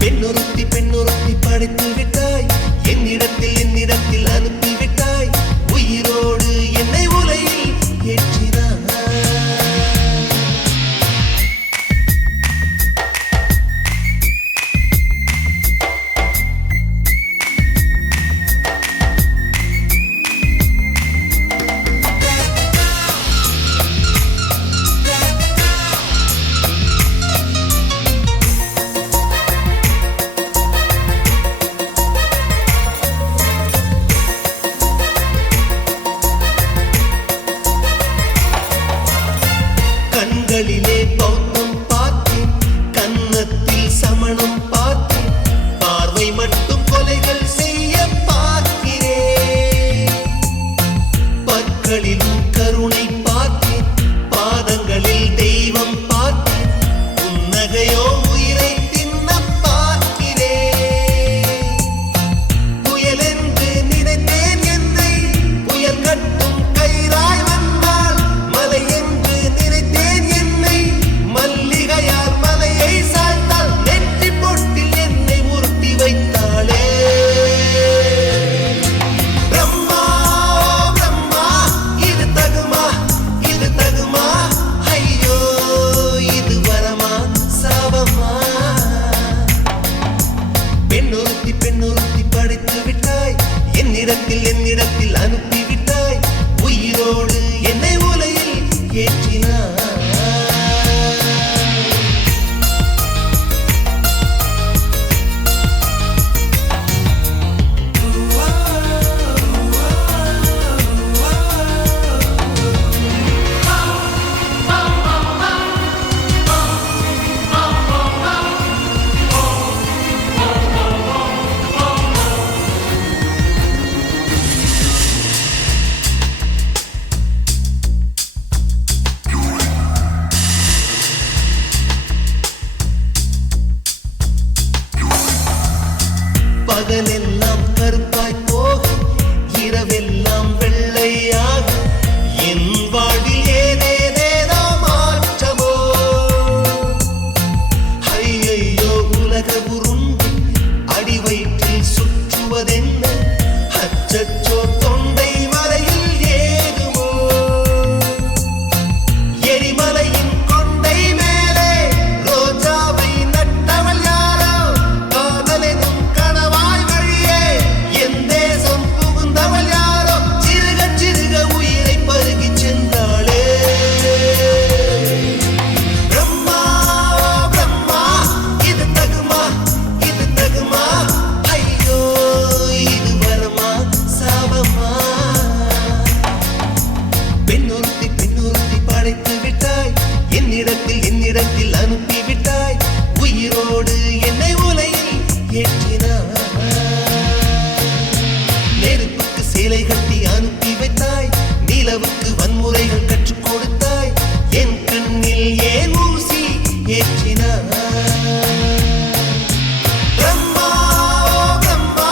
பெண்ணொருத்தி படைத்து விட்டாய், என்னிடத்தில் அனுப்பிவிட்டாய், உயிரோடு என்னை உலையில் ஏற்றினாய். கண்களிலே பௌத்தம் பார்த்தேன், கன்னத்தில் சமணம் பார்த்தேன், பார்வை மட்டும் கொலைகள் செய்ய பார்க்கிறேன். பற்களிலும் கருணை பார்த்தேன், பாதங்களில் தெய்வம் பார்த்தேன், புன்னகையோ உயிரை தின்ன பார்க்கிறேன். புயல் என்று நினைத்தேன் என்னை, புயல் கட்டும் கயிறாய் வந்தால், மலை என்று நினைத்தேன் என்னை, மல்லிகையால் மலையை சாய்த்தால், நெற்றி பொட்டில் என்னை உருட்டி வைத்தாளே. பிரம்மா பிரம்மா, இது தகுமா, இது தகுமா, ஐயோ இது வரமா சாபமா. பெண்ணொருத்தி படைத்து விட்டாய், என்னிடத்தில் அனுப்பிவிட்டாய், உயிரோடு என்னை உலையில் ஏற்றினாய். பகலெல்லாம் கருப்பாய் போக, இரவெல்லாம் வெள்ளையாக, என் வாழ்வில் ஏதேதேதோ மாற்றமோ. ஐயையோ உலக உருண்டு அடி வயிற்றில் சுற்றுவதென்ன, அச்சச்சோ தொண்டை மலையில் ஏகுமோ. எரிமலையின் கொண்டை மேலே ரோஜாவை நட்டவள் யாரோ, காதலெனும் கணவாய் வழியே என் தேசம் புகுந்தவள் யாரோ, சிறுக சிறுக உயிரை பருகிச் சென்றாளே. பிரம்மா பிரம்மா, இது தகுமா, இது தகுமா, ஐயோ இது வரமா சாபமா. பெண்ணொருத்தி படைத்து விட்டாய், என்னிடத்தில் அனுப்பிவிட்டாய், உயிரோடு என்னை உலையில் ஏற்றினாய். நெருப்புக்கு சேலை கட்டி அனுப்பி வைத்தாய், நிலவுக்கு வன்முறைகள் கற்றுக் கொடுத்தாய், என் கண்ணில் ஏன் ஊசி ஏற்றினாய். பிரம்மா பிரம்மா,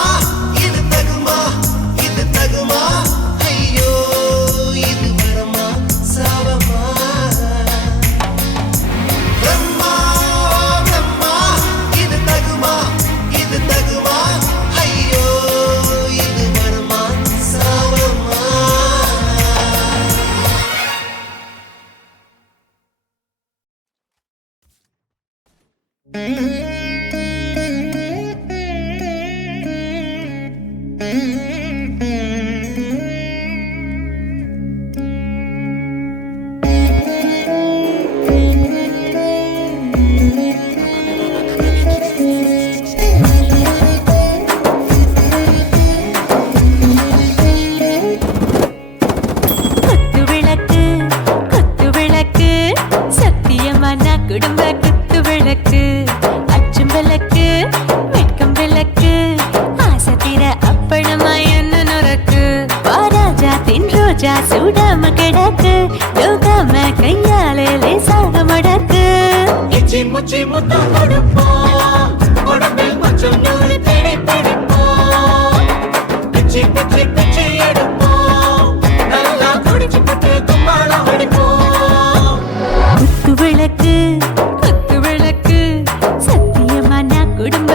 இது தகுமா, இது தகுமா, ஐயோ இது வரமா சாபமா. பிரம்மா பிரம்மா, இது தகுமா, இது தகுமா, ஐயோ இது வரமா சாபமா. குத்து விளக்கு சத்தியமான குடும்ப குத்து விளக்கு, அச்சும் விளக்கு வெட்கம் விளக்கு, ஆசை தீர அப்பளமா என்ன நுறக்கு, வாராஜா தின் ரோஜா சூடாம கிடக்கு, யோகாம கையாலே லேசாக மடக்கு. இச்சி முச்சி முத்தம் கொடுப்போம், உடம்பில் கொஞ்சம் நூறு தேடி பிடிப்போம், பிச்சி பிச்சி பிச்சி எடுப்போம், நல்லா குடிச்சு புட்டு கும்பாலம் அடிப்போம். குத்து விளக்கு சத்தியமான குடும்ப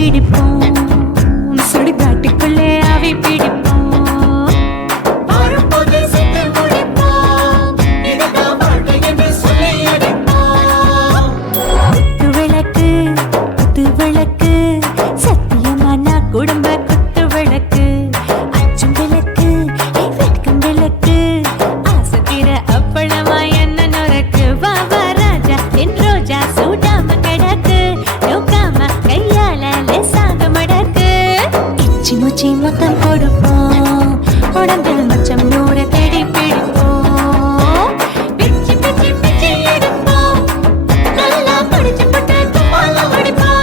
பிடிப்போம் சுடுகாட்டுக்குள்ளே ஆவி பிடிப்போம் வரும்போது சுத்தி முடிப்போம் இதுதான் வாழ்க்கை என்று சொல்லி அடிப்போம் குத்து விளக்கு சத்தியமான குடும்ப குத்து விளக்கு அச்சும் விளக்கு வெட்கம் விளக்கு ஆசை தீர அப்பளமா என்ன நுறக்கு வா வா ராஜா என் ரோஜா சூடாம கிடக்கு நோக்காம கையால லேசாக மடக்கு இச்சி முச்சி மொத்தம் கொடுப்போம் உடம்பில் மச்சம் நூறு தேடி பிடிப்போம் பிச்சி பிச்சி பிச்சி எடுப்போம் நல்லா படிச்சு போட்டு துப்பால படிப்போம்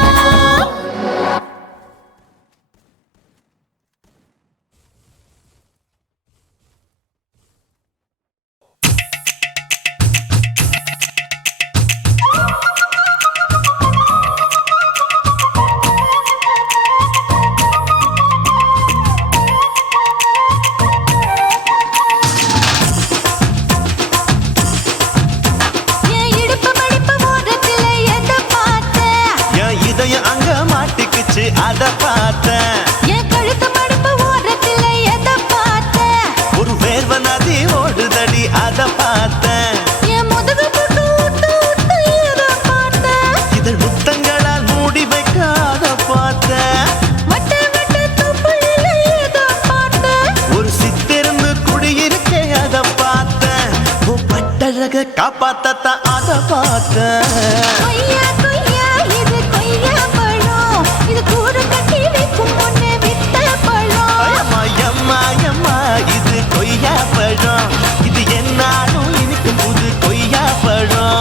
என் இடுப்பு மடிப்பு ஓரத்துல எதை பார்த்தேன் என் இதயம் அங்க மாட்டிக்கிச்சு அத பார்த்தேன் என் கழுத்து மடிப்பு ஓரத்துல எதை பார்த்தேன் ஒரு வேர்வ நதி ஓடுதடி அத பார்த்தேன் என் முதுகு புட்டு ஊத்து ஊத்து எதை பார்த்தேன் இதழ் முத்தங்களால் மூடி வைக்க அத பார்த்தேன் வட்ட வட்ட துப்புளில எதை பார்த்தேன் ஒரு சித்திருந்து குடியிருக்கே அத பார்த்தேன் உன் பட்டழக காப்பாத்தத்தான் அத பார்த்தேன் கொய்யா கொய்யா இது கொய்யா பழம் இது கூட கட்டி வைக்கும் முன்னே வித்த பழம் அம்மா எம்மா எம்மா இது கொய்யா பழம் இது என்னாலும் இனிக்கும் புது கொய்யா பழம்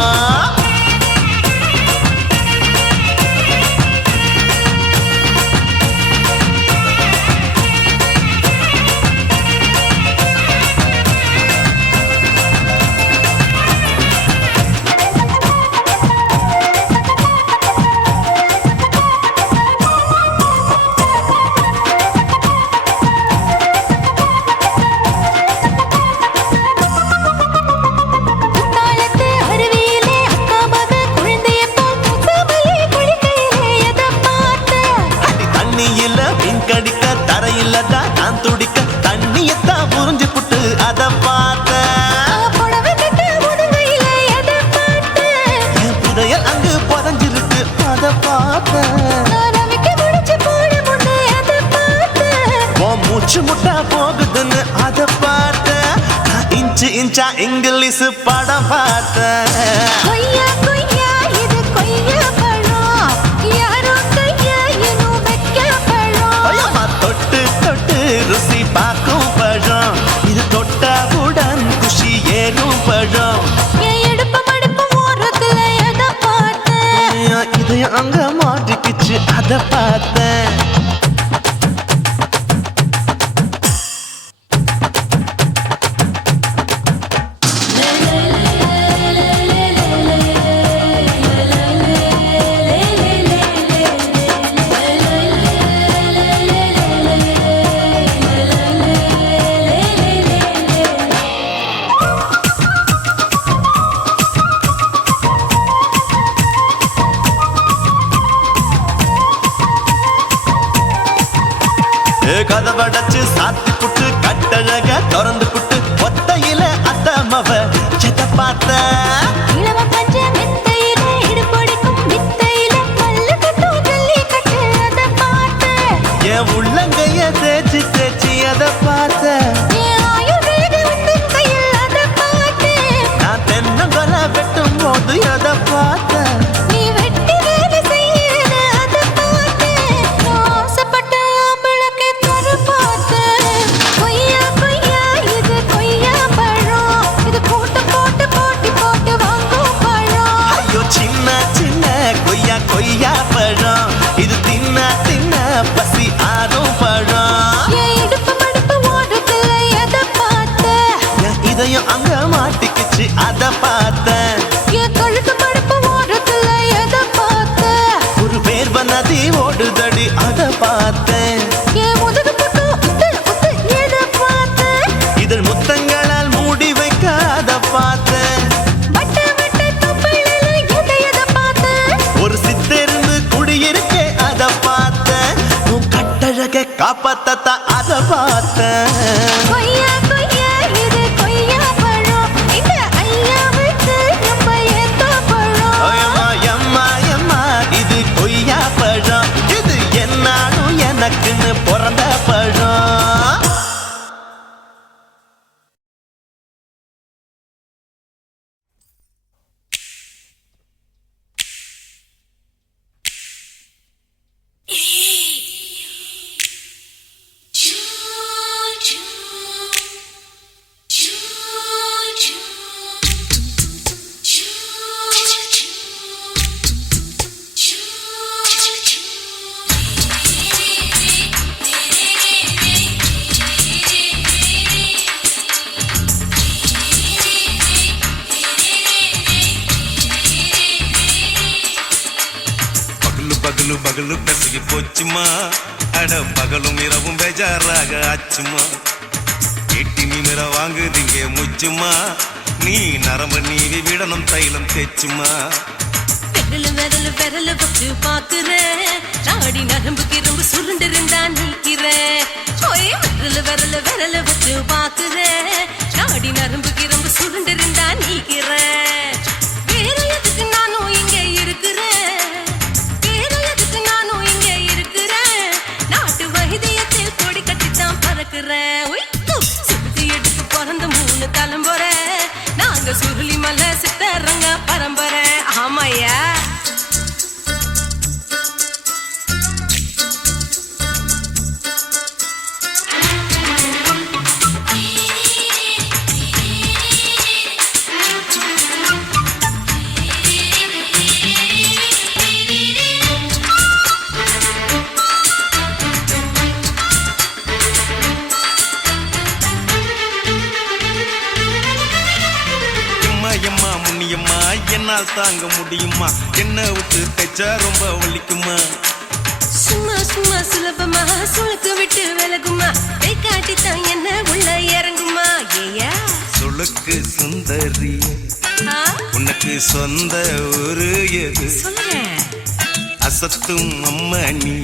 குத்தாலத்து அருவியிலே அக்கா மக குழந்தைய போல் முசாமலே குளிக்கையிலே எதை பார்த்தேன் அடி தண்ணியில மீன் கடிக்க தரையில தான் நான் துடிக்க தண்ணியத்தான் புரிஞ்சு புட்டு அத பார்த்தேன் புடவை கட்ட முதுகையிலே எதை பார்த்தேன் என் புதையல் அங்கு புதஞ்சிருக்கு அத பார்த்தேன் நான் அவிக்க முடிச்சு போட முன்னே எதை பார்த்தேன் உன் மூச்சு முட்டா போகுதுன்னு அத பார்த்தேன் நான் இன்ச்சு இன்ச்சா இங்கிலீஷ் படம் பார்த்தேன் கொய்யா கொய்யா இது கொய்யா பழம் யாரோ கையா இன்னும் வைக்க பழம் ஐயம்மா தொட்டு தொட்டு ருசி பார்க்கும் பழம் இது தொட்டாவுடன் குஷி ஏறும் பழம் என் இடுப்பு மடிப்பு ஓரத்துல எதை பார்த்தேன் என் இதயம் அங்க மாட்டிக்கிச்சு அத பார்த்தேன் கதவடைச்சு சாத்தி புட்டு கட்டழக திறந்து புட்டு ஒத்தையில அத்தமவ செத்த பார்த்த இளவ பஞ்ச மெத்தையிலே இடுப்பொடிக்கும் வித்தையிலே மல்லு கட்டும் ஜல்லி கட்டு அதை பார்த்தேன் என் உள்ளங்கைய தேய்ச்சி தேய்ச்சி அத பார்த்த என் ஆயுர்வேத உந்தன் கையில் அதை பார்த்தேன் நான் தென்னங்கொலை வெட்டும் போது அத பார்த்த நீ வெட்டி வேலை செய்யறது அதை பார்த்தேன் நான் ஆசைப்பட்ட ஆம்பளுக்கு தர பார்த்தேன் கொய்யா கொய்யா இது கொய்யா பழம் இது போட்டு போட்டு போட்டி போட்டு வாங்கும் பழம் ஐயோ சின்ன சின்ன கொய்யா கொய்யா பழம் இது தின்ன தின்ன பசி ஆறும் பழம் என் இடுப்பு மடிப்பு ஓரத்துல எதை பார்த்தேன் என் இதயம் அங்க மாட்டிக்கிச்சு அத பார்த்தேன் என் கழுத்து மடிப்பு ஓரத்துல அப்பத்தத்த அத பார்த்தேன். கொய்யா கொய்யா இது கொய்யா பழம் இந்த ஐயா விட்டு நம்ம ஏத்த பழம் எம்மா எம்மா எம்மா இது கொய்யா பழம் இது என்னாலும் எனக்குன்னு பிறந்த பழம். பகலு பகலு பெசகி போச்சுமா அட பகலும் இரவும் பேஜாராக ஆச்சுமா எட்டி நிமிர வாங்குதீங்க முச்சுமா நீ நரம்பு நீவி விடணும் தைலம் தேச்சுமா விரலு விரலு விரலு வச்சு பாக்குறேன் நாடி நரம்பு கிரம்பு சுருண்டிருந்தா நீக்கிறேன் ஓய் விரலு விரலு விரலு வச்சு பாக்குறேன் நாடி நரம்பு கிரம்பு சுருண்டிருந்தா நீக்கிறேன் வேற எதுக்கு நானும் இங்க இருக்கிறேன் வேற எதுக்கு நானும் இங்க இருக்கிறேன் நாட்டு வைத்தியத்தில் கொடி கட்டித்தான் பறக்கிறேன் சுத்தி எடுத்து பிறந்த 3 தலைமுறை நாங்க சுருளி மலை சித்தரங்க பரம்பரை ஆமாயா எம்மா முன்னியம்மா என்னால் தாங்க முடியுமா என்ன விட்டு தைச்சா ரொம்ப வலிக்குமா சும்மா சும்மா சுலபமா சுளுக்கு விட்டு விலகுமா கை காட்டித்தான் என்ன உள்ள இறங்குமா ஏயா சுளுக்கு சுந்தரி உனக்கு சொந்த ஊரு எது சொல்றேன் அசத்தும் அம்மா நீ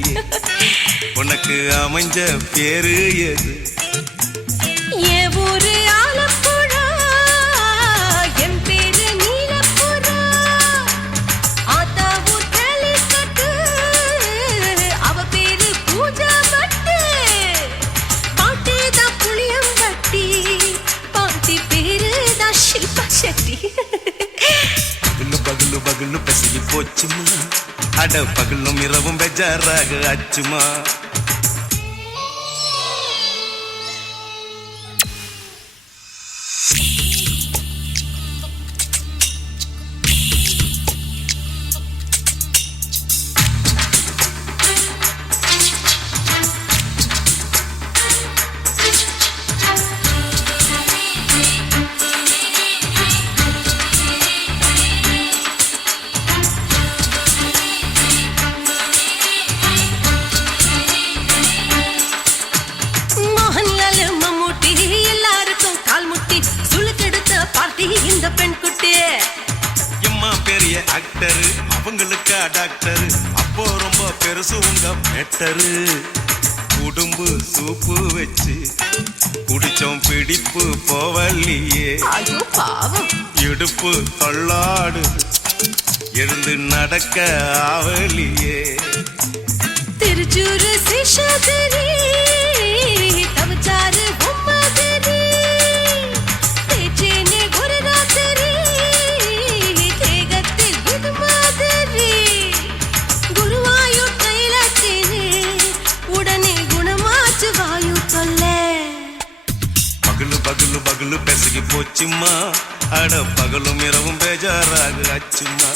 உனக்கு அமைஞ்ச பேரு எது என் ஊரு ஆலப்புழா என் பேரு நீலப்புறா ஆத்தா ஊர் கேலிக்கட்டு அவ பேரு பூஜா பட்டு பாட்டி தான் புளியம்பட்டி பாட்டி பேரு தான் ஷில்பா செட்டி பகலு பகலு பகலு பசகி போச்சுமா அட பகலும் இரவும் பெஜாராக ஆச்சுமா இந்த பெண் குட்டி எம்மா பெரிய ஆக்டரு அவங்களுக்கா டாக்டரு அப்போ ரொம்ப பெருசு உங்க மேட்டரு குடும்பு சூப்பு வச்சு குடிச்சோம் பிடிப்பு போவல்லையே ஐயோ பாவம் இடுப்பு தொள்ளாடு எழுந்து நடக்க ஆவலியே திருச்சூரு சிஷாதிரி தவச்சாரு பொம்மதிரி தேச்சேனே ஒரு ராத்திரி தேகத்தில் இது மாதிரி குருவாயூர் தைலத்தினே உடனே குணமாச்சு வாயு சொல்ல பகலு பகலு பகலு பெசகி போச்சுமா அட பகலும் இரவும் பேஜாராக ஆச்சுமா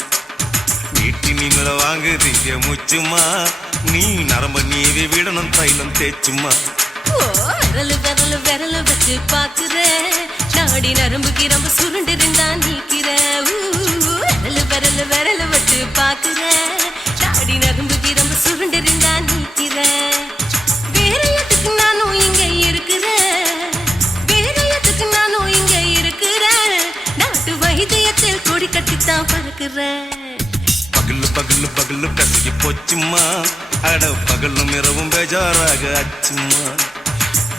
நீட்டி நீங்கள வாங்குதீங்க முச்சுமா நீ நரம்ப நீவி விடணும் தைலம் தேச்சுமா விரலு விரலு விரலு வச்சு பாக்குறேன் நாடி நரம்பு கிரம்பு சுருண்டிருந்தா நீக்கிறேன் விரலு விரலு விரலு வச்சு பாக்குறேன் நாடி நரம்பு கிரம்பு சுருண்டிருந்தா நீக்கிறேன் வேற எதுக்கு நானும் இங்க இருக்கிறேன் வேற எதுக்கு நானும் இங்க இருக்கிறேன் நாட்டு வைத்தியத்தில் கொடி கட்டித்தான் பறக்கிறேன் பகலு பகலு பகலு பகலு கசகி போச்சுமா அட பகலும் இரவும் பேஜாராக ஆச்சுமா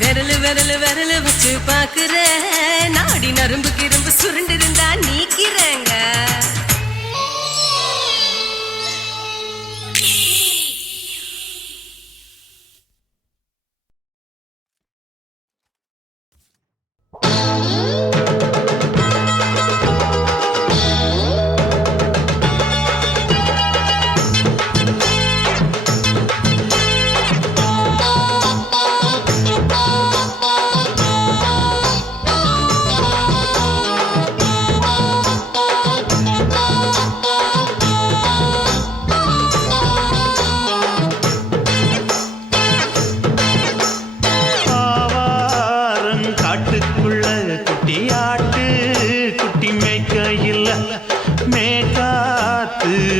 விரலு விரலு விரலு வச்சு பாக்குற நாடி நரம்பு கிரும்பு சுருண்டு இருந்தா நீக்கிறேங்க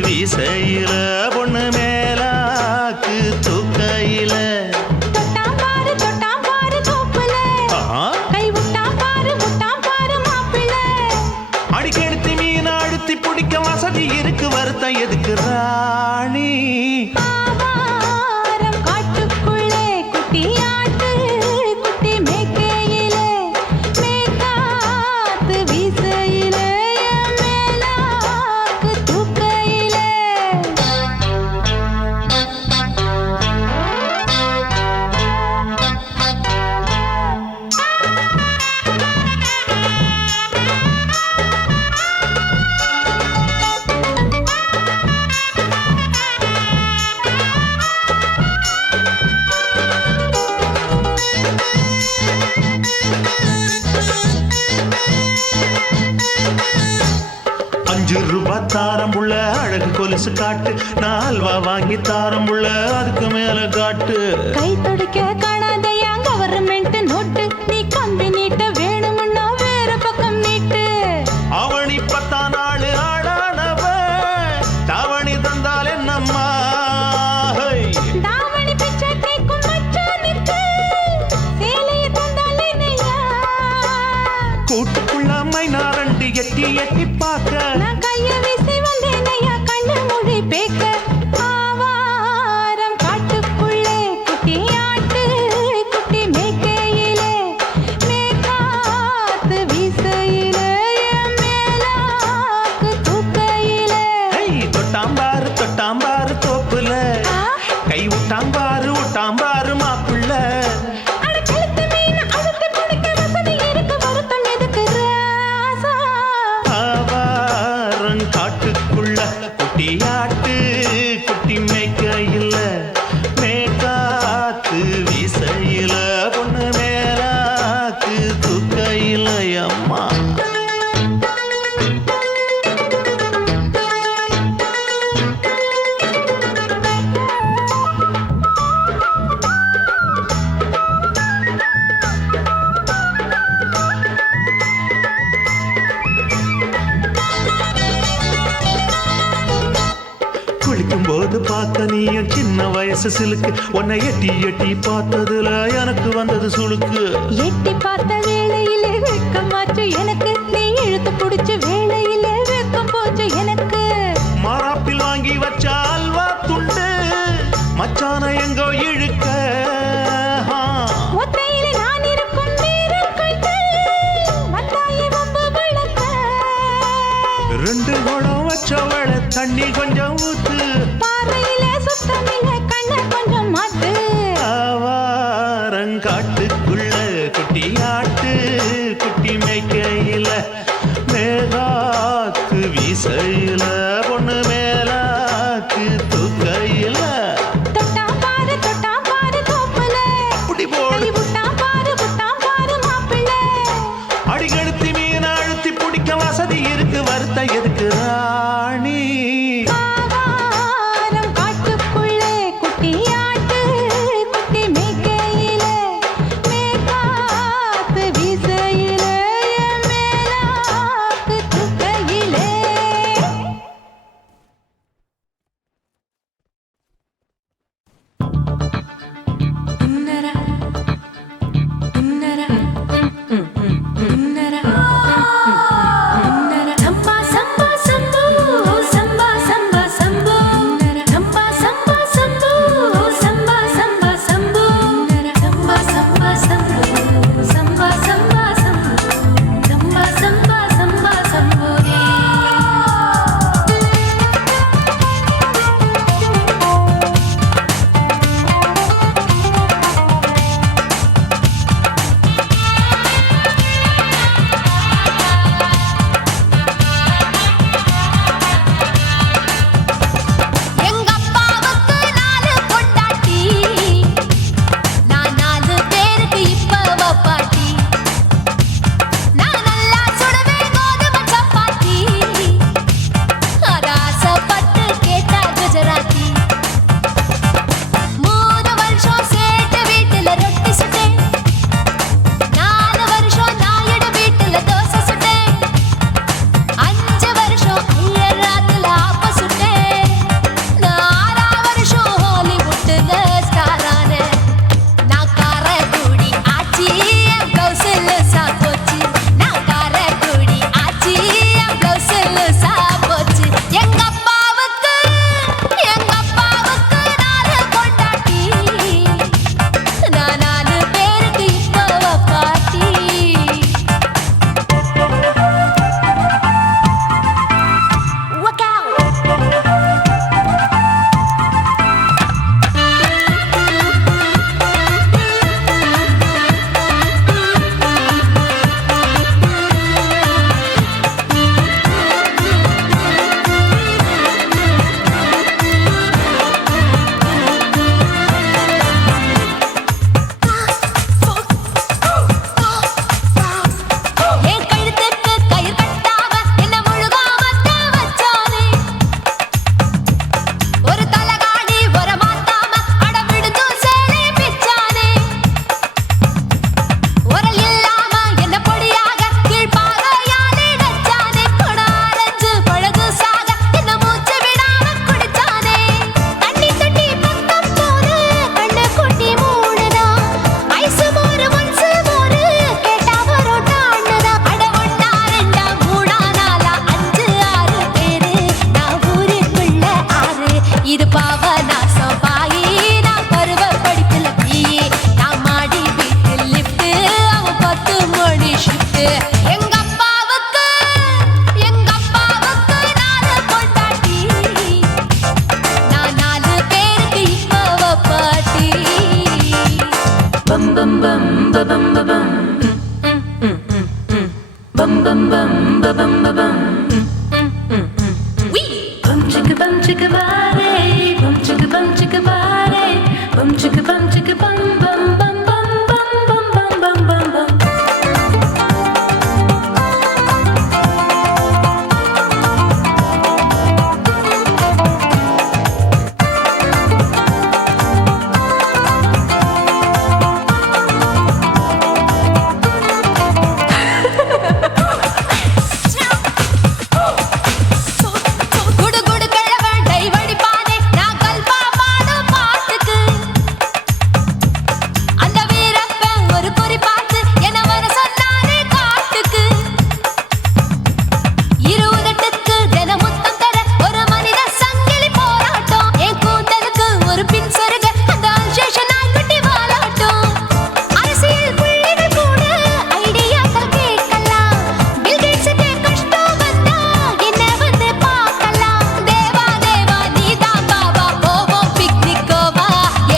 வீசையில பொண்ணு மேலாக்கு தூக்கையில தொட்டாம் பாரு தோப்புல கை விட்டாம் பாரு மாப்பிள்ளை அடிக்கெடுத்து மீன் அழுத்தி பிடிக்க வசதி இருக்கு வருத்தம் எதுக்கு ராணி ஆவாரம் காட்டுக்குள்ளே குட்டியாட்டு குட்டி மேய்க்கையிலே மேய்காத்து வீசையிலே மேலாக்கு தூக்கையிலே ₹5 தாரம் புள்ள அழகு கொலுசு காட்டு நான் அல்வா வாங்கி தாரம் புள்ள அதுக்கு மேல காட்டு கை துடிக்க காணாதையா கவர்மெண்ட் நோட்டு நீ கம்பி நீட்ட வேணும்னா வேற பக்கம் நீட்டு அவனி 10 நாள் ஆடானவ தாவணி தந்தால் என்னம்மா தாவணி பிச்சை கேக்கும் மச்சானுக்கு சேலைய தந்தாலே நையா கூட்டுக்குள்ள மைனாரண்டி எட்டி எட்டி பார்க்க நான் கைய வீசி வந்தேனையா கண்ணு மொழி பேக்க ஆவாரம் காட்டுக்குள்ளே குட்டியாட்டு குட்டி மேய்க்கையிலே மேய்காத்து வீசையிலே மேலாக்கு தூக்கையிலே தொட்டாம்பாரு தோப்புல கை விட்டாம்பாரு மாப்பிள்ள அட கழுத்து மீன் அழுத்து பிடிக்க வசதி இருக்கு வருத்தம் எதுக்கு ராசா ஆவாரம் காட்டுக்குள்ள குட்டியாட்டு குட்டி மேய்க்கையில மேய்காத்து வீசையில பொண்ணு மேலாக்கு தூக்கையில அம்மா குளிக்கும் போது பார்த்த நீயும் சின்ன வயசு சிலுக்கு உன்னை எட்டி எட்டி பார்த்ததுல எனக்கு வந்தது சுளுக்கு எட்டி பார்த்த வேளையிலே வெக்கமாச்சு எனக்கு நீ இழுத்து பிடிச்ச வேளையிலே வெக்கம் போச்சு எனக்கு மாறாப்பில் வாங்கி வச்ச அல்வா துண்டு மச்சான எங்கோ இழுக்க ஒத்தையிலே நான் இருக்கும் நேரம் கண்டு வந்தாயே வம்பு விளக்க 2 குடம் வச்சவள தண்ணி கொஞ்சம் ஊத்து பார்வையிலே சுத்தமில்லை கண்ணை கொஞ்சம் மாத்து ஆவாரங்காட்டுக்குள்ள குட்டியாட்டு குட்டி மேய்க்கையில மேலாக்கு வீசையில பொண்ணு மேலாக்கு தூக்கையில தொட்டாம் பாரு தோப்புல அப்படி போடு கை விட்டாம் பாரு மாப்பிள்ளை அடிக்கெடுத்து மீன் அழுத்தி பிடிக்க வசதி இருக்கு வருத்தம் எதுக்கு ராணி ஆவாரம் காட்டுக்குள்ளே குட்டியாட்டு குட்டி மேய்க்கையிலே மேய்காத்து வீச குடு குடு கிழவன் டைவடி பானே நான் கல்பா பாடும் பாட்டுக்கு அந்த வீரப்பன் ஒரு பொறி பார்த்து என்ன வர சொன்னானே காட்டுக்கு இருபதெட்டுக்கு தினமுத்தம் தர ஒரு மனித சங்கிலி போராட்டம் என் கூந்தலுக்கு ஒரு பின் சொருக அந்த அல்சேஷன் நாய்க்குட்டி வாலாட்டம் அரசியல் புள்ளிகள் கூட ஐடியாக்கள் கேட்கலாம் பில் கேட்ஸுக்கு கஷ்டம் வந்தா என்ன வந்து பார்க்கலாம் தேவா தேவா நீதான் பாபா போவோம் பிக்னிக் கோவா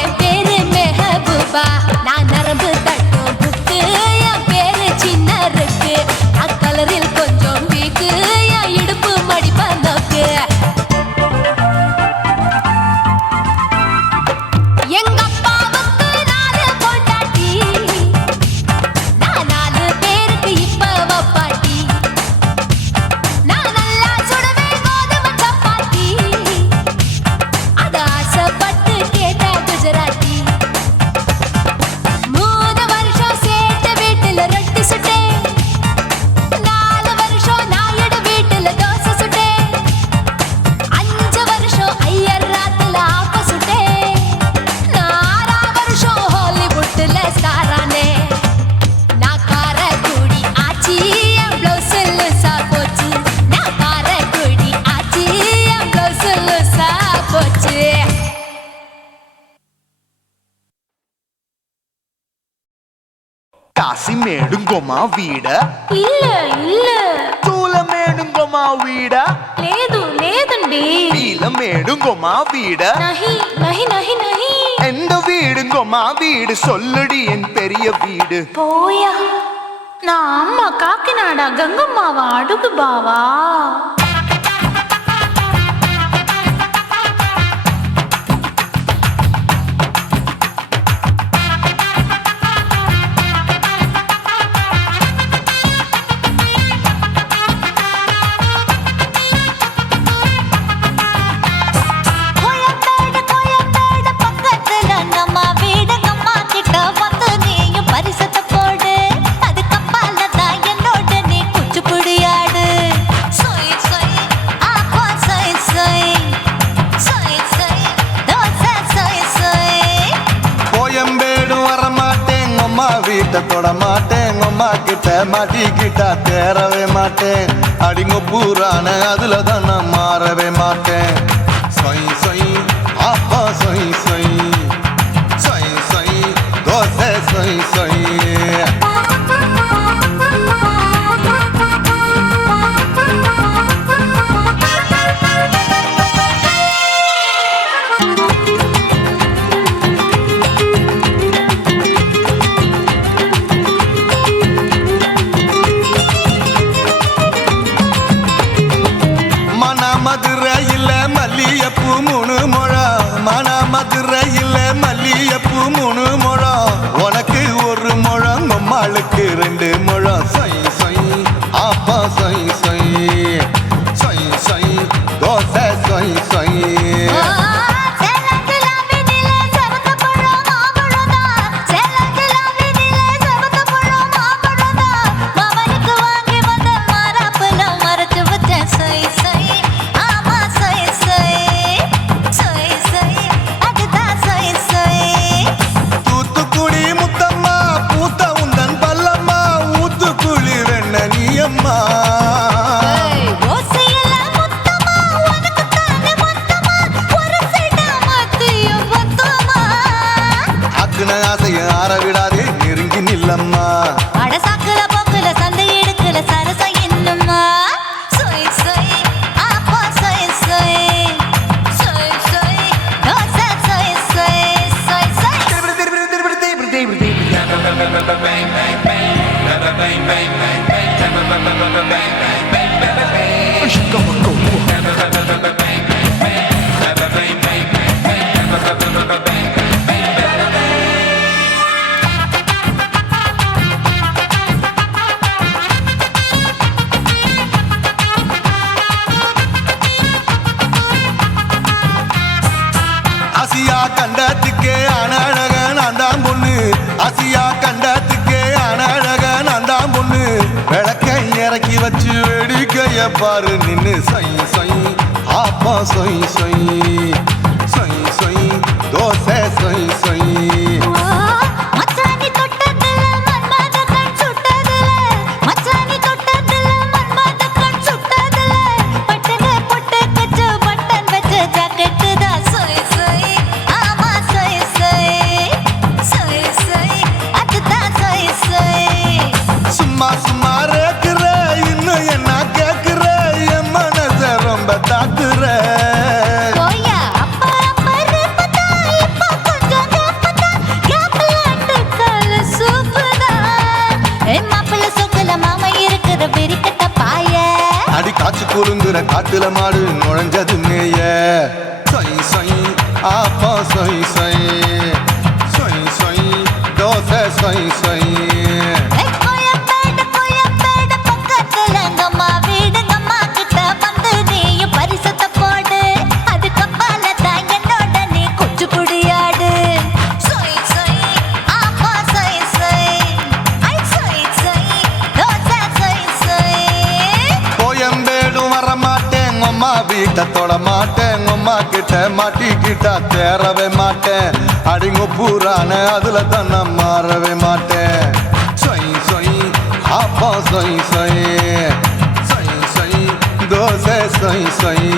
என் பேரு மெஹபூபா நான் நரம்பு தட்டும் புக்கு என் பேரு சின்ன இருக்கு நான் கலரில் கொஞ்சம் வீக்கு என் இடுப்பு மடிப்ப நோக்கு எங்க அப்பாவுக்கு நாலு பொண்டாட்டி நான் நாலு பேருக்கு இப்ப வப்பாட்டி நான் நல்லா சுடுவேன் கோதுமை சப்பாத்தி அது ஆசைப்பட்டு கேட்டா குஜராத்தி 3 வருஷம் சேர்த்து வீட்டுல ரொட்டி சுட்டேன் 4 வருஷம் நாயுடு வீட்டுல தோசை சுட்டேன் 5 வருஷம் ஐயர் ராத்துல ஆப்ப சுட்டேன் 6 வருஷம் ஹாலிவுட்ல ஸ்டாரானே நான் காரக்குடி ஆச்சி என் ப்ளவுஸ் லூசா போச்சு நான் காரக்குடி ஆச்சி என் ப்ளவுஸ் லூசா போச்சு కాసి మేడుంగోమా వీడ இல்ல இல்ல తూల మేడుంగోమా వీడ లేదు లేదండి నీల మేడుంగోమా వీడ நஹி நஹி நஹி நஹி எந்த வீடுங்கோமா வீடு சொல்லுடி என் பெரிய வீடு போயா நான் அம்மா காக்கிநாடா கங்கம்மாவா அடுகு பாவா கோயம்பேடு பக்கத்துல நம்ம வீடு அம்மா கிட்ட வந்து நீயும் பரிசத்தை போடு அது கப்பால தான் என்னோட நீ குச்சிப்புடியாடு சொய் சொய் ஆப்பா சொய் சொய் சொய் சொய் தோசை சொய் சொய் கோயம்பேடு வரமாட்டேன் அம்மா வீட்டை தொட மாட்டேன் அம்மா கிட்ட மாட்டிக்கிட்டா தேரவே மாட்டேன் அடிங்க பூரான அதுல தான் நான் மாறவே மாட்டேன் சொய் சொய் அப்பா சொய் சொய் சொய் சொய் தோசை சொய் சொய் மதுரையில் மல்லியப்பூ 3 முழம் மதுரையில் மல்லியப்பூ 3 முழம் உனக்கு 1 முழம் அம்மாளுக்கு 2 முழம் சொய் சொய் அப்பா சொய் சொய் சொய் சொய் தோசை சொய் சொய் ஆசியா கண்டத்துக்கே அனழக நான் தான் பொண்ணு ஆசியா கண்டத்துக்கே அனழக நான் தான் பொண்ணு விளக்கை இறக்கி வச்சு வேடிக்கைய பாரு நின்னு சொய் சொய் ஆப்பா சொய் சொய் சொய் சொய் தோசை சொய் சொய் மச்சானி தொட்டதுல மன்மத கண் சுட்டதுல மச்சானி தொட்டதுல மன்மத கண் சுட்டதுல பட்டன பொட்டு கச்சு பட்டன் வச்ச ஜாக்கெட் தான் சொய் சொய் ஆமா சொய் சொய் சொய் சொய் அதுதான் சொய் சொய் சும்மா சும்மா ரேக்குற இன்னும் என்ன கேக்குற என் மனச ரொம்ப தாக்குற போயா அப்பா பருப்பதா இப்ப கொஞ்சம் கேப்பதா கேப்ல அட்டுக்கால சூப்பரா மாப்பிள்ள சொக்கல மாமா இருக்கிற பெரிக்கட்ட பாய அடி காய்ச்சி குலுங்குற காட்டுல மாடு நுழைஞ்சது மேய சொய் சொய் ஆப்பா சொய் சொய் சொய் சொய் தோசை சொய் சொய் கோயம்பேடு பக்கத்துல எங்கம்மா வீடு அம்மா கிட்ட வந்து நீயும் பரிசத்தை போடு அது கப்பால தான் என்னோட நீ குச்சி புடியாடு சொய் சொய் ஆப்பா சொய் சொய் ஐ சொய் சொய் தோசை சொய் சொய் கோயம்பேடும் வர மாட்டேன் அம்மா வீட்டை தொட மாட்டேன் அம்மா கிட்ட மாட்டிக்கிட்டா தேரவே மாட்டேன் அடிங்க பூரான அதுல தான் நான் மாறவே மாட்டேன் சொய் சொய் ஆப்பா சொய் சொய் சொய் சொய் தோசை சொய் சொய்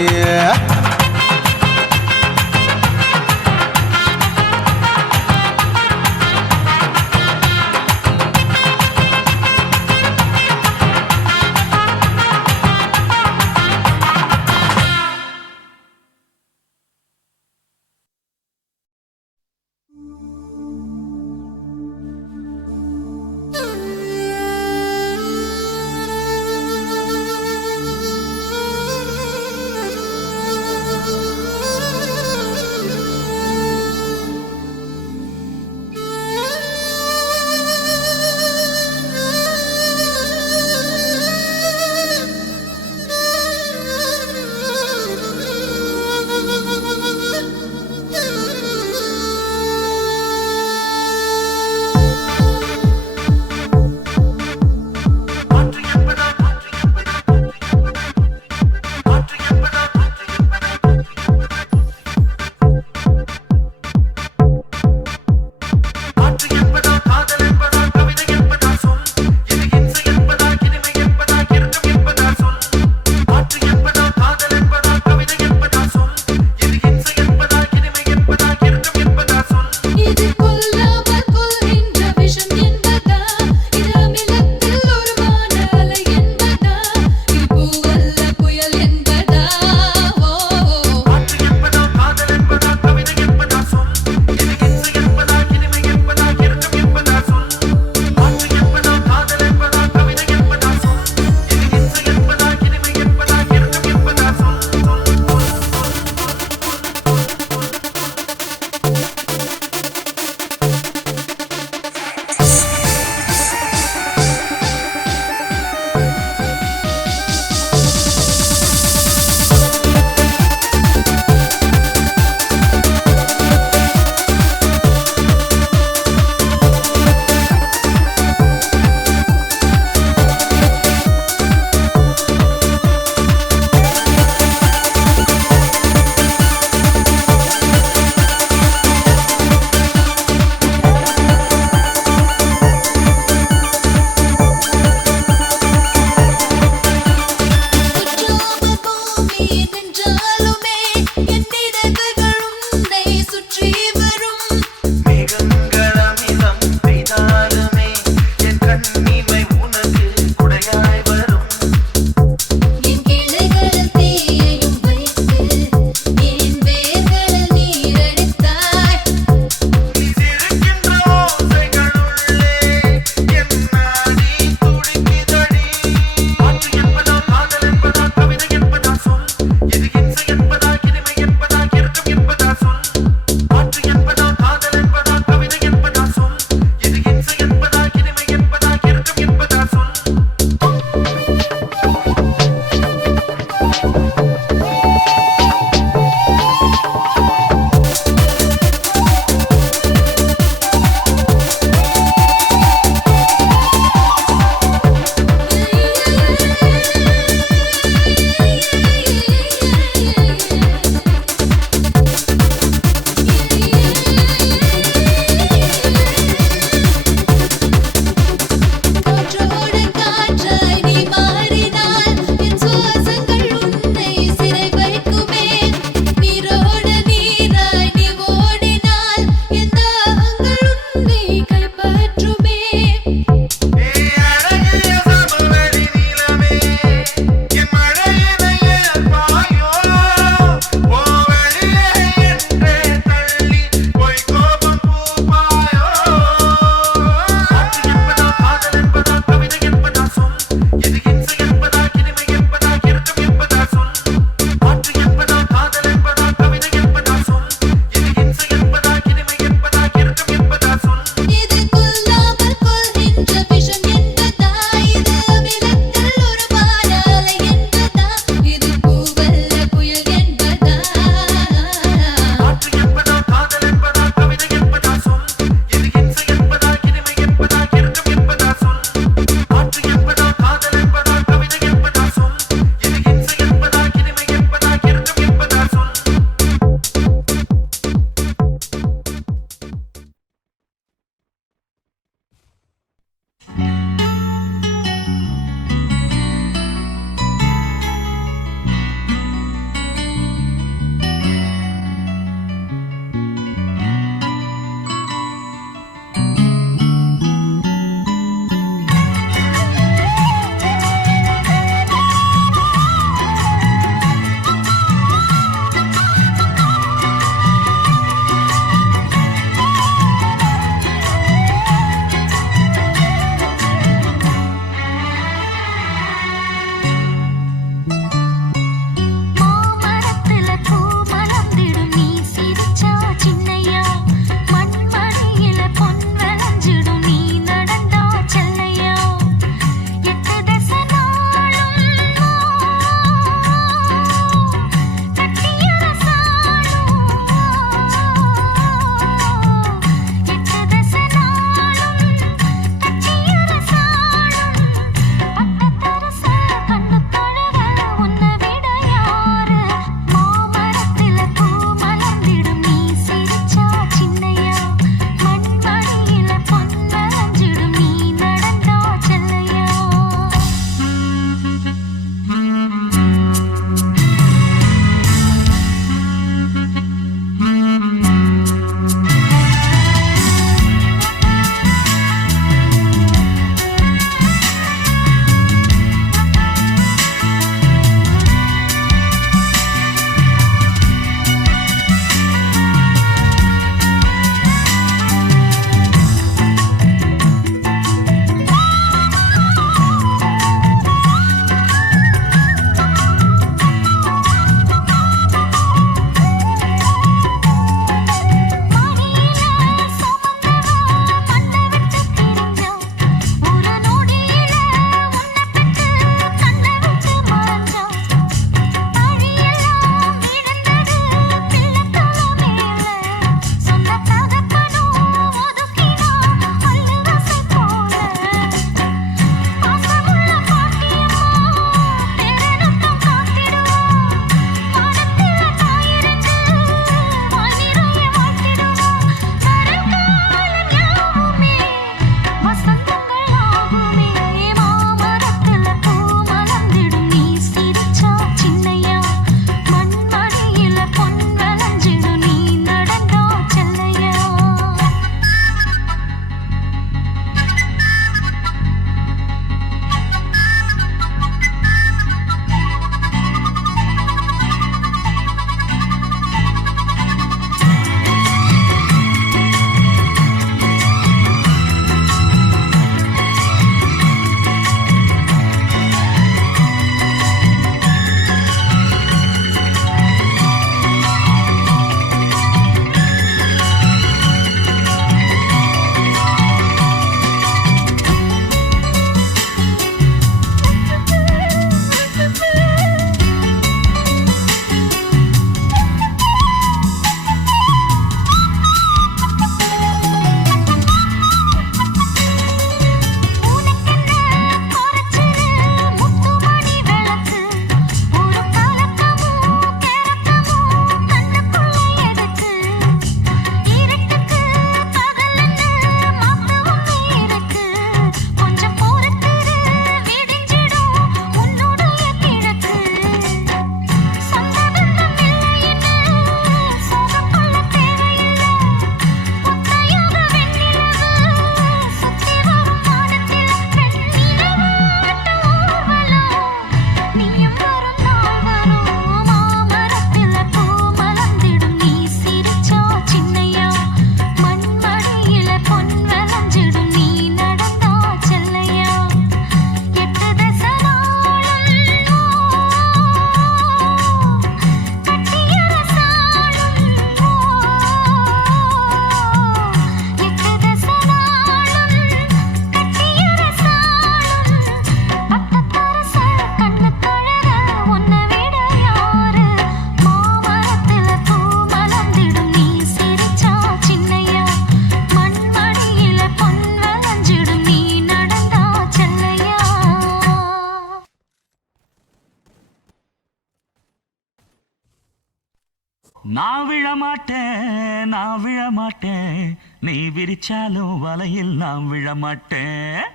நான் விழமாட்டேன் நான் விழமாட்டேன் நீ விரிச்சாலும் வலையில் நான் விழமாட்டேன்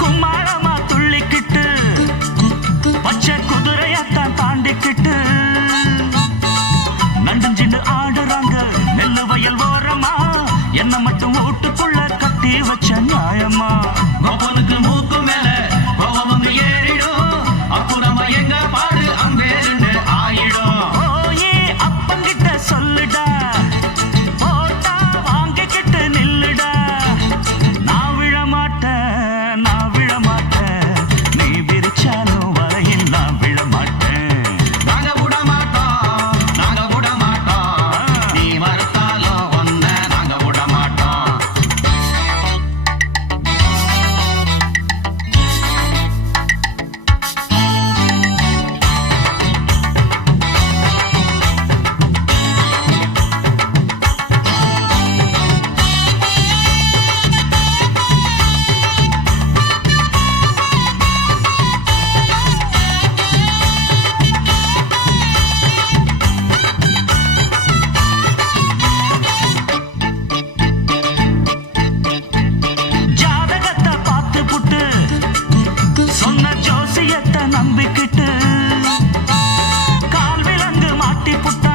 கும்மாளமா துள்ளிக்கிட்டு பச்சை குதிரையத்தான் தாண்டிக்கிட்டு நண்டஞ்சிண்டு ஆடுறாங்க நெல்ல வயல் ஓரமா என்ன மட்டும் வீட்டுக்குள்ள கட்டி வச்ச நியாயமா கோபனுக்கு மூக்கு மேல கோபம் வந்து ஏறிடும் அப்புறமா எங்க பாடு அம்பேருன்னு ஆயிடும் ஓயே அப்பங்கிட்ட சொல்லுடா போட்டா வாங்கிக்கிட்டு நில்லுடா நான் விழமாட்டேன் நீ விரிச்சாலும் வரையில் நான் விழமாட்டேன் நாங்க விட மாட்டோம் நீ மறுத்தாலும் ஒன்ன நாங்க விட மாட்டோம் ஜாதகத்தை பார்த்து புட்டு சொன்ன ஜோசியத்தை நம்பிக்கிட்டு கால் விலங்கு மாட்டி புட்டா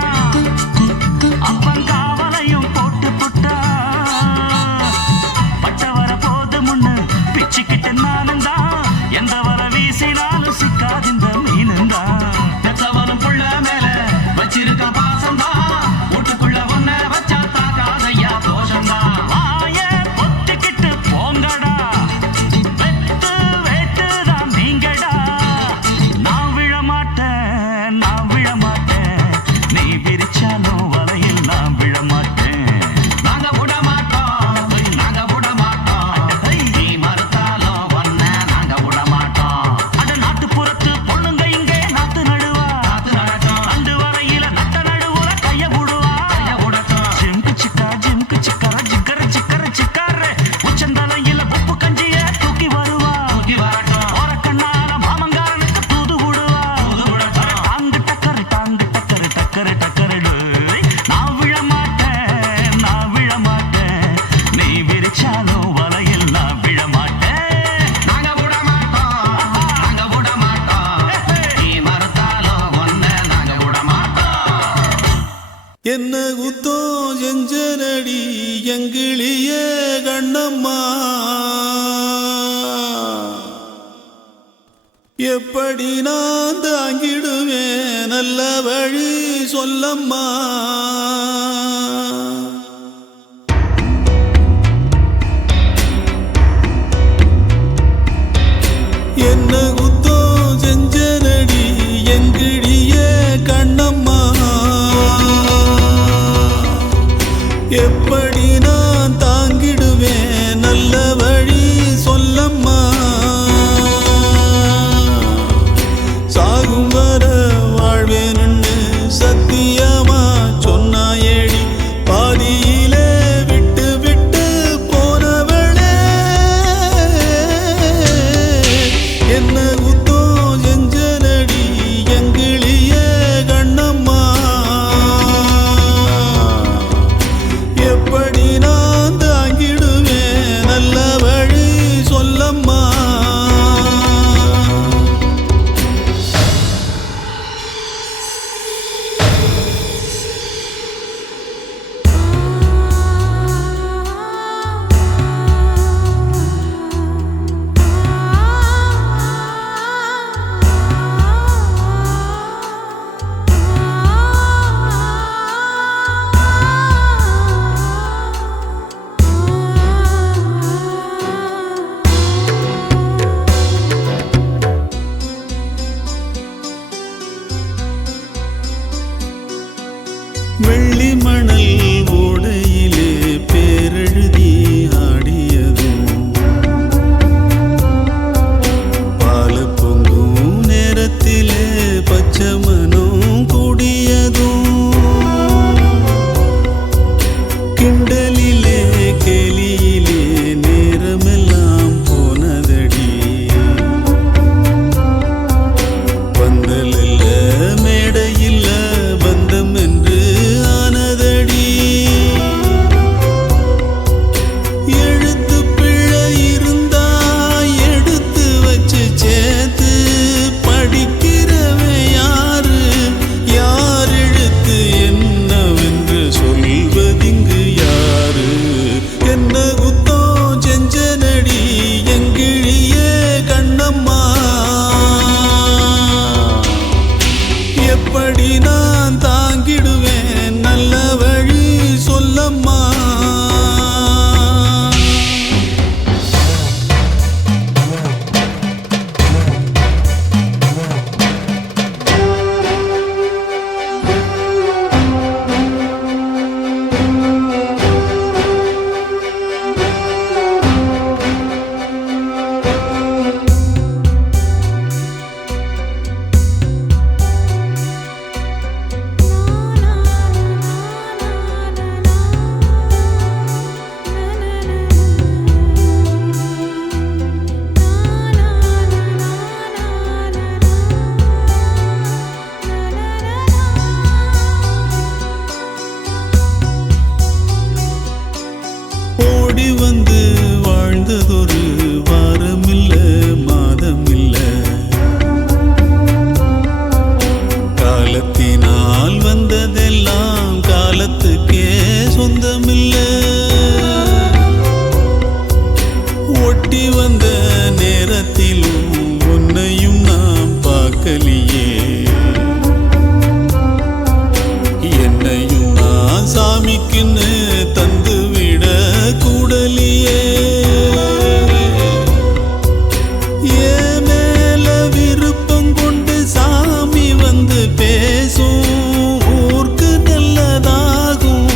அப்பன் காவலையும் போட்டு புட்டா பட்ட வர போது முன்னு பிச்சுக்கிட்டு நானும் தான் எந்த வர வீசினாலும் சிக்காதிந்த மீனும் தான் பெற்றவனும் புள்ள மேல வச்சிருக்க பாசம் தான் வீட்டுக்குள்ள ஒன்ன வச்சா தாக்காதையா தோஷம் தான் வாய பொத்திக்கிட்டு போங்கடா வெத்து வேட்டு தான் நீங்கடா நான் விழமாட்டேன் நீ விரிச்சாலும் வலையில் நான் விழமாட்டேன் நாங்க விட மாட்டோம் நீ மறுத்தாலும் ஒன்ன நாங்க விட மாட்டோம் அட நாட்டுப்புறத்து பொண்ணுங்க இங்கே நாத்து நடுவா அண்டு வரையில நட்ட நடுவுல கைய விடுவா ஜிம்கு சிக்கா ஜிக்கர சிக்காரு உச்சந்தலையில உப்பு கஞ்சிய தூக்கி வருவா ஓரக்கண்ணால மாமங்காரனுக்கு தூது விடுவா டாங்கு டக்கரு நான் விழமாட்டேன் நீ விரிச்சாலும் வலையில் நான் விழமாட்டேன் நாங்க விட மாட்டோம் நீ மறுத்தாலும் ஒன்ன நாங்க விட மாட்டோம் என்ன குத்தம் செஞ்சனடி எங்கிளிய கண்ணம்மா எப்படி நான் தாங்கிடுவேன் நல்ல வழி சொல்லம்மா என்ன குத்தம் செஞ்சனடி எங்கிளிய கண்ணம்மா எப்படி நான் தாங்கிடுவேன் வெள்ளி மணல் ஓடையிலே பேரெழுதி ஆடியதும் பால பொங்கும் நேரத்திலே பச்சை மனம் கூடியதும் கிண்டலிலே கேலியிலே நேரமெல்லாம் போனதடி பந்தலில்ல மேடையில்ல பந்தம் என்று ஆனதடி எழுத்து பிழை இருந்தா எடுத்து வச்சு சேர்த்து படிக்கிறவன் யாரு யார் எழுத்து என்னவென்று சொல்வதிங்கு யாரு என்ன குத்தம் செஞ்சனடி எங்கிழியே கண்ணம்மா எப்படி நான் தாங்கிடுவேன் நல்ல வழி சொல்லம்மா ஓடி வந்து வாழ்ந்ததொரு வாரமில்ல மாதமில்ல காலத்தினால் வந்ததெல்லாம் காலத்துக்கே சொந்தமில்ல ஒட்டி வந்த நேரத்திலும் உன்னையும் நாம் பார்க்கலியே என்னையும் நான் சாமிக்குன்னு தந்து விட கூடலியே ஏன் மேல விருப்பம் கொண்டு சாமி வந்து பேசும் ஊருக்கு நல்லதாகும்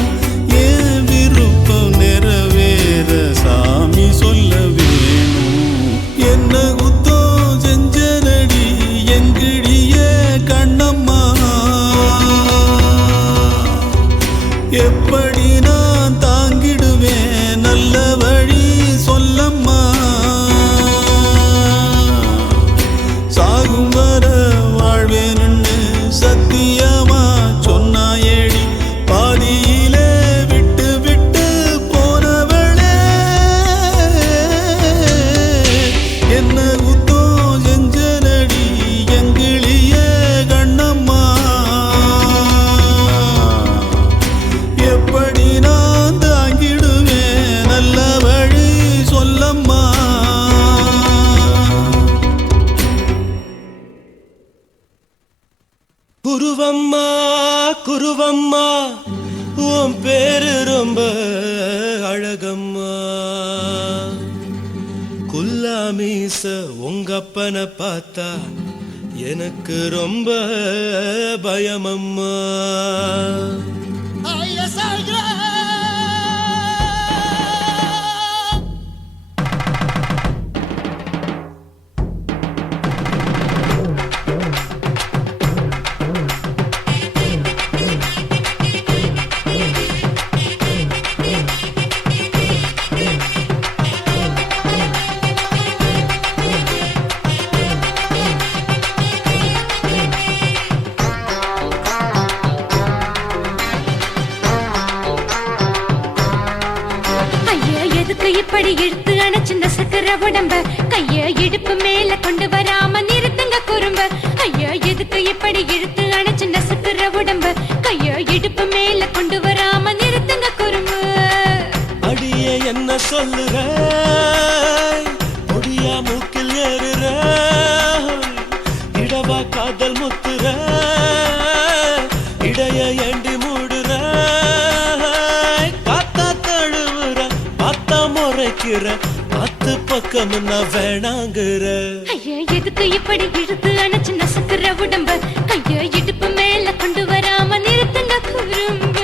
ஏன் விருப்பம் நிறைவேற சாமி சொல்ல வேணும் என்ன குத்தம் செஞ்சனடி எங்கிடியே கண்ணம்மா எப்படி நான் தாங்கிடுவேன் நல்ல வழி சொல்லம்மா சாகும் வர வாழ்வேன்னு சத்தியமா சொன்னாயேடி பாதியிலே விட்டு விட்டு போனவளே என்ன குத்தம் செஞ்சனடி எங்கிழியே கண்ணம்மா எப்படி நான் தாங்கிடுவேன் நல்ல வழி சொல்லம்மா குருவம்மா குருவம்மா உன் பேரு ரொம்ப அழகம்மா குல்லாமீச உங்க அப்பனை பார்த்தா எனக்கு ரொம்ப பயமம்மா இப்படி இழுத்து அணைச்சிருந்த சக்கர உடம்ப கைய இடுப்பு மேல கொண்டு வராம நிறுத்துங்க குறும்ப ஐயா எதுக்கு இப்படி இழுத்து அணைச்சிருந்த சக்கர உடம்ப கைய இடுப்பு மேல கொண்டு வராம நிறுத்துங்க குறும்ப அடியே என்ன சொல்லுற முடியா மூக்கில் ஏறுற இடவா காதல் முத்துற இடைய ஏண்டி மூடுற காத்தா தழுவுற பார்த்தா முறைக்கிற பத்து பக்கம் நான் வேணாங்குற ஐயா எதுக்கு இப்படி இழுத்து அணைச்சு நசுக்குற உடம்ப கைய இடுப்பு மேல கொண்டு வராம நிறுத்துங்க குறும்ப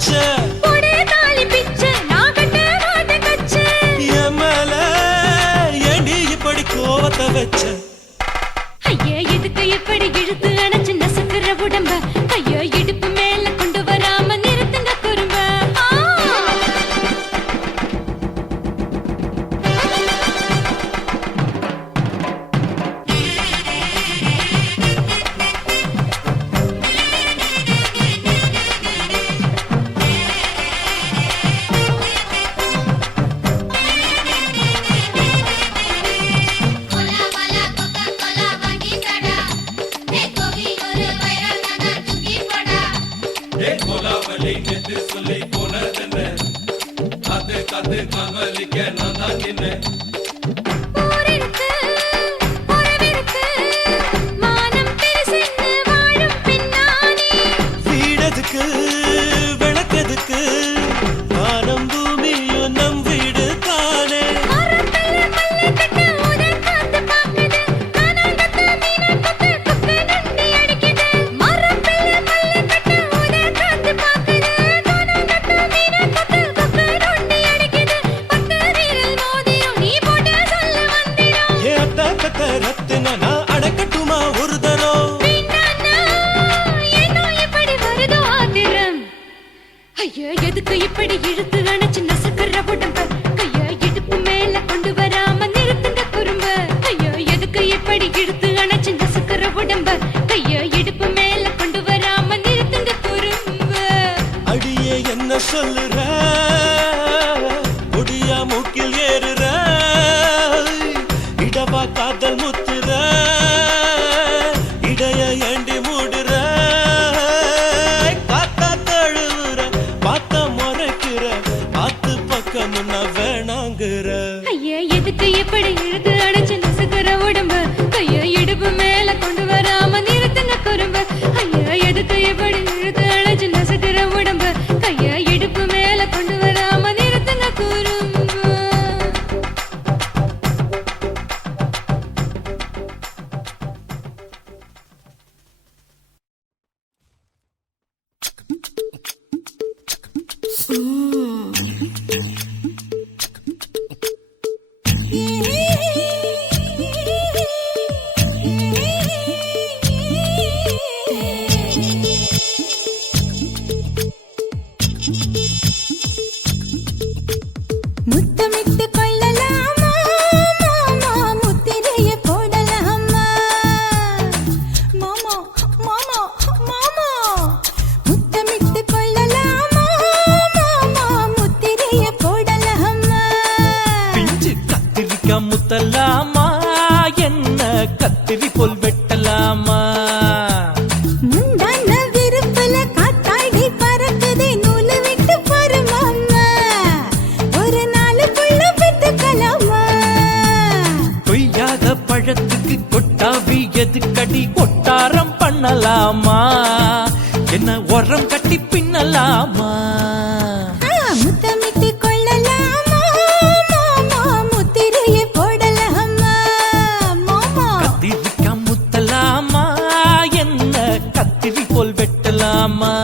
வச்ச போடே தாலி பிச்சை நான் கட்ட மாட்டேன் கச்சை என் மேல ஏண்டி இப்படி கோவத்தை வச்ச ஐயா எதுக்கு எப்படி இழுத்து அணைச்சு நசுக்கிற உடம்ப ஐயோ இடுப்பு மேல கொண்டு வராம நிறுத்துங்க குறும்ப கோலா வாலா கோகா கோலா வாங்கி தடா ஏ கோவி ஒரு வைரல் நானா தூக்கி போடா ஊரிருக்கு உறவிருக்கு மானம் பெருசென்னு வாழும் பின்னானே வீடதுக்கு விளக்கதுக்கு வானம் பூமியும் நம் வீடு தானே மரத்துல மல்லி கட்டு உதன் காத்து பாக்குது கானாங்கத்து மீனாங்கத்து குக்கு நண்டி அடிக்குது மரத்துல மல்லி கட்டு உதன் காத்து பாக்குது கானாங்கத்து மீனாங்கத்து குக்கு நண்டி அடிக்குது பத்து வீரல் மோதிரம் நீ போட்ட சொல்ல வந்திடும் ஏ அத்த கத்த ரத்தின நான் அடக்கட்டுமா ஒரு தரம் வீணானா ஏனோ இப்படி வருதோ ஆத்திரம் ஐயோ எதுக்கு இப்படி இழுத்து அணைச்சு நசுக்கிற உடம்ப கையா இடுப்பு மேல கொண்டு வராம நிறுத்துங்க குறும்ப ஐயோ எதுக்கு இப்படி இழுத்து அணைச்சு நசுக்கிற உடம்ப கையா இடுப்பு மேல கொண்டு வராம நிறுத்துங்க குறும்ப அடியே என்ன சொல்லுற முடியா மூக்கில் ஏறுற இடவா காதல் முத்துற இடைய ஏண்டி மூடுற காத்தா தழுவுற பார்த்த முறைக்கிற ஆத்து பக்கம் நான் வேணாங்குற ஐயா எதுக்கு இப்படி இழுத்து அணைச்சு நசுக்கிற உடம்ப கையா இடுப்பு மேல கொண்டு வராம நிறுத்துங்க குறும்ப ஐயா எதுக்கு இப்படி இழுத்து அணைச்சு நசுக்கிற உடம்ப கையா இடுப்பு மேல கொண்டு வராம நிறுத்துங்க குறும்ப முத்தமிட்டு கொள்ளலாமா மாமா முத்திரைய போடலாமா மாமா மாமா மாமா முத்தமிட்டு கொள்ளலாமா மாமா முத்திரைய போடலாமா பிஞ்சு கத்திரிக்காய் முத்தலாமா என்ன கத்திரி போல் வெட்டலாமா முந்தான விருப்பல காத்தாடி பறக்குதே நூலு விட்டு பாரு மாமா ஒரு நாளுக்குள்ள பெத்துக்கலாமா கொய்யாத பழத்துக்கு கொட்டாவி எதுக்கடி கொட்டாரம் பண்ணலாமா என்ன உரம் கட்டி பின்னலாமா முத்தமிட்டு கொள்ளலாமா மாமா முத்திரைய போடலாமா மாமா கத்திரிக்காய் முத்தலாமா என்ன கத்திரி போல் வெட்டலாமா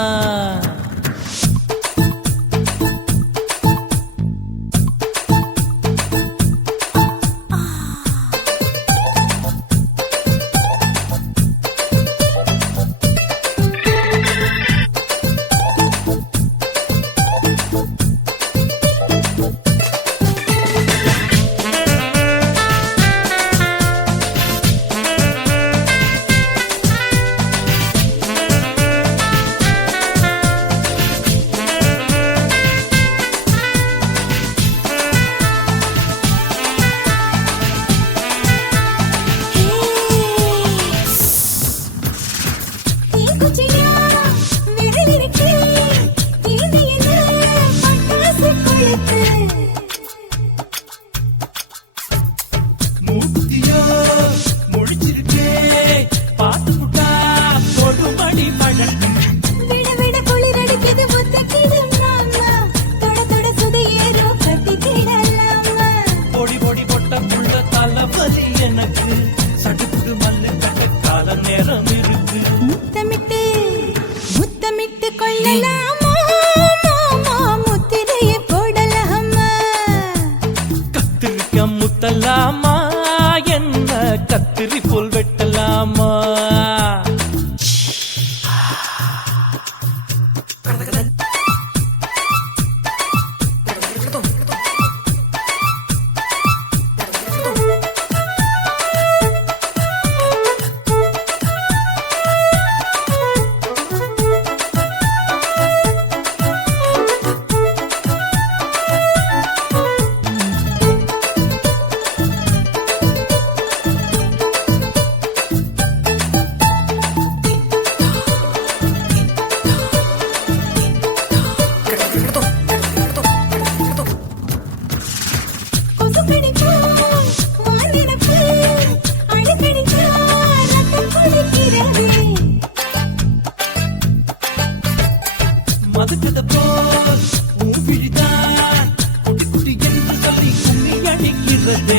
பதுக்குத போல் உன் விழிதான் குட்டி குட்டி என்று சொல்லி கும்மி அடிக்கிறது.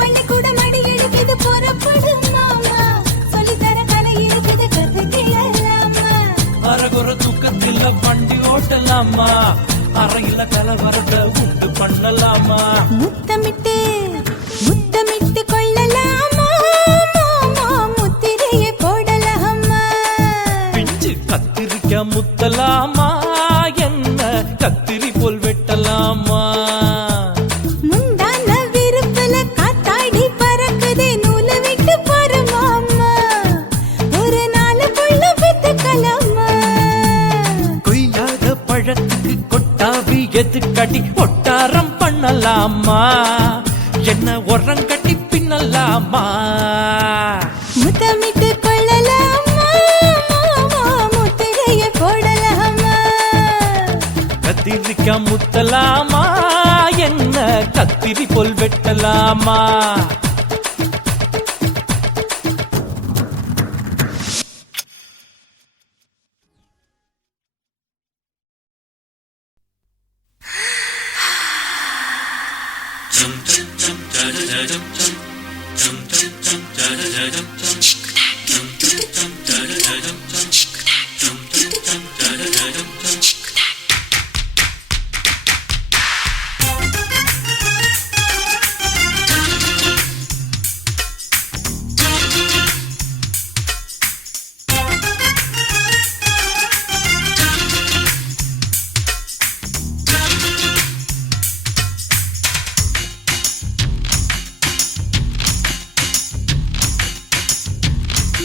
பள்ளிக்கூடம் அடி எடுக்குது புறப்படும் மாமா சொல்லித்தர கலை இருக்குது கத்துக்கலாமா அரகுற தூக்கத்தில் வண்டி ஓட்டலாமா அறையில கலவரத்தை உண்டு பண்ணலாமா முத்தமிட்டு முத்தமிட்டு கொள்ளலாமா மாமா முத்திரையை போடலாமா பிஞ்சு கத்திரிக்க முத்தலாமா என்ன கத்திரி போல் வெட்டலாமா முந்தான விருப்பல காத்தாடி பறக்குதே நூலை விட்டு போற மாமா ஒரு நாளுக்குள்ள பெத்துக்கலாமா கொய்யாத பழத்துக்கு கொட்டாவி எதுக்கடி ஒட்டாரம் பண்ணலாமா என்ன உரங்கட்டி பின்னலாமா முத்தமிட்டு கொள்ளலாமா மாமா முத்திரையை போடலாமா கத்திரிக்க முத்தலாமா என்ன கத்திரி போல் வெட்டலாமா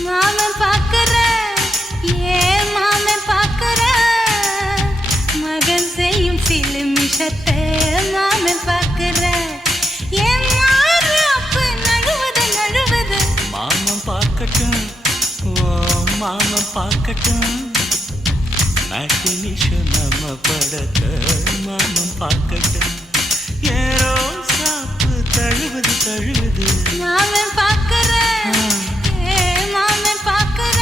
மாமன் பாக்குற ஏன் மாமன் பாக்குற மகன் செய்யும் சில மிஷத்தை மாமன் பாக்குற ஏன் மாறாப்பு நழுவது நழுவது மாமன் பார்க்கட்டும் ஓ மாமன் பார்க்கட்டும் நாட்டு நிஷம் நம்ம படத்த மாமன் பார்க்கட்டும் ஏரோ சாப்பு தழுவது தழுவது மாமன் பாக்குற ஏன் மாமன் பாக்குற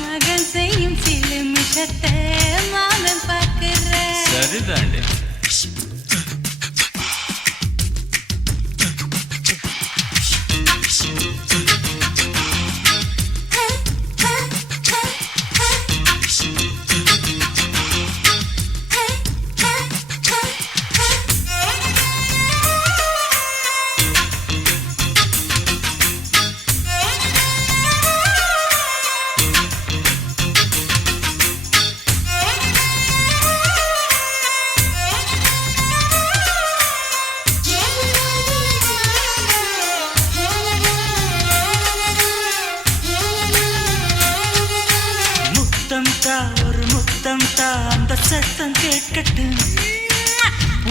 மகன் செய்யும் சில மிஷத்தை மாமன் பாக்குற சரிதாண்டே முத்தம் தா ஒரு முத்தம் தா அந்த சத்தம் கேட்கட்டும்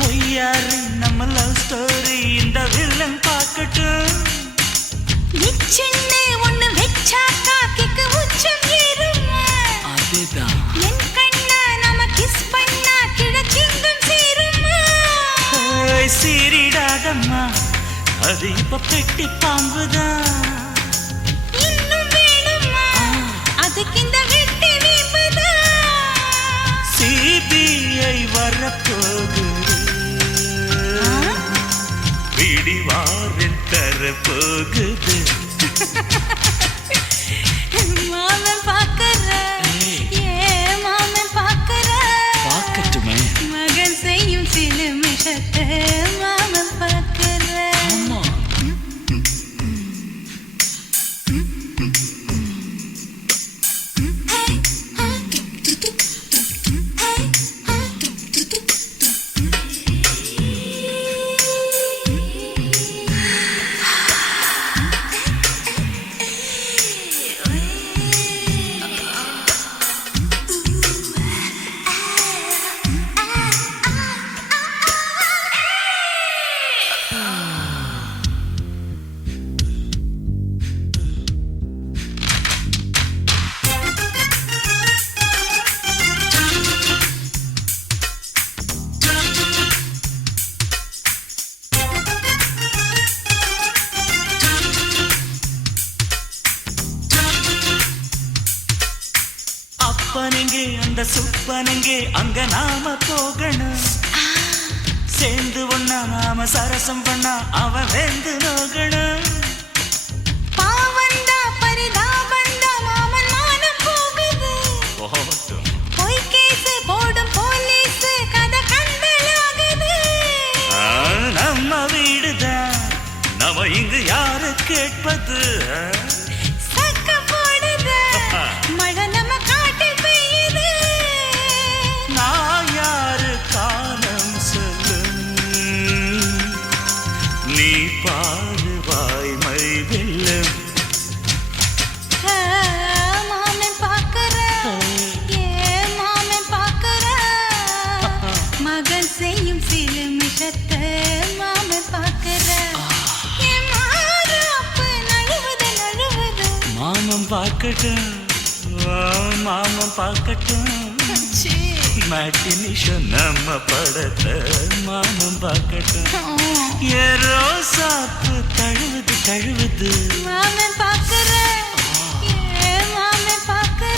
ஒய்யாரு நம்ம லவ் ஸ்டோரி இந்த வில்லன் பார்க்கட்டும் நிச்சன்னு ஒண்ணு வெச்சா காக்கிக்கு உச்சம் ஏறுமா அதுதான் என் கண்ணா நாம கிஸ் பண்ணா கிழச்சிங்கம் சேருமா சீரிடாதம்மா அது இப்ப பெட்டி பாம்புதான் இன்னும் வேணுமா அதுக்கு இந்த வெட்டி வீம்புதா சிபிஐ வரப்போகுது பிடிவாரில் தரப்போகுது மாமன் பாக்குற ஏன் மாமன் பாக்குற பார்க்கட்டுமே மகன் செய்யும் சில மிஷத்தை மாமன் பாக்குற ஆமா இருப்பானுங்கே அங்க நாம போகணும் சேர்ந்து ஒண்ணா நாம சரசம் பண்ணா அவன் வேந்து நோகணும் பாவந்தா பரிதாபந்தா மாமன் மானம் போகுது பொய் கேஸ் போடும் போலீஸ் கதை கண்டலாகுது நம்ம வீடுதான் நம்ம இங்கு யாரு கேட்பது சக்க போடுது மழை நம்ம காட்டில் பெய்யுது நான் யாரு காலம் சொல்லும் நீ பாரு வாய்மை வெல்லும் மாமன் பார்க்கற மாமன் பார்க்கற மகன் செய்யும் சில மிஷத்தை மாமன் பார்க்கற மாறாப்பு நழுவுது நழுவுது மாமன் பார்க்கட்டும் மாமன் பார்க்கட்டும் மேட்டினிஷன் நம்ம படத்தை மாமன் பார்க்கட்டும் ஏரோ சாப்பு தழுவுது தழுவுது மாமன் பார்க்கற மாமன் பார்க்கற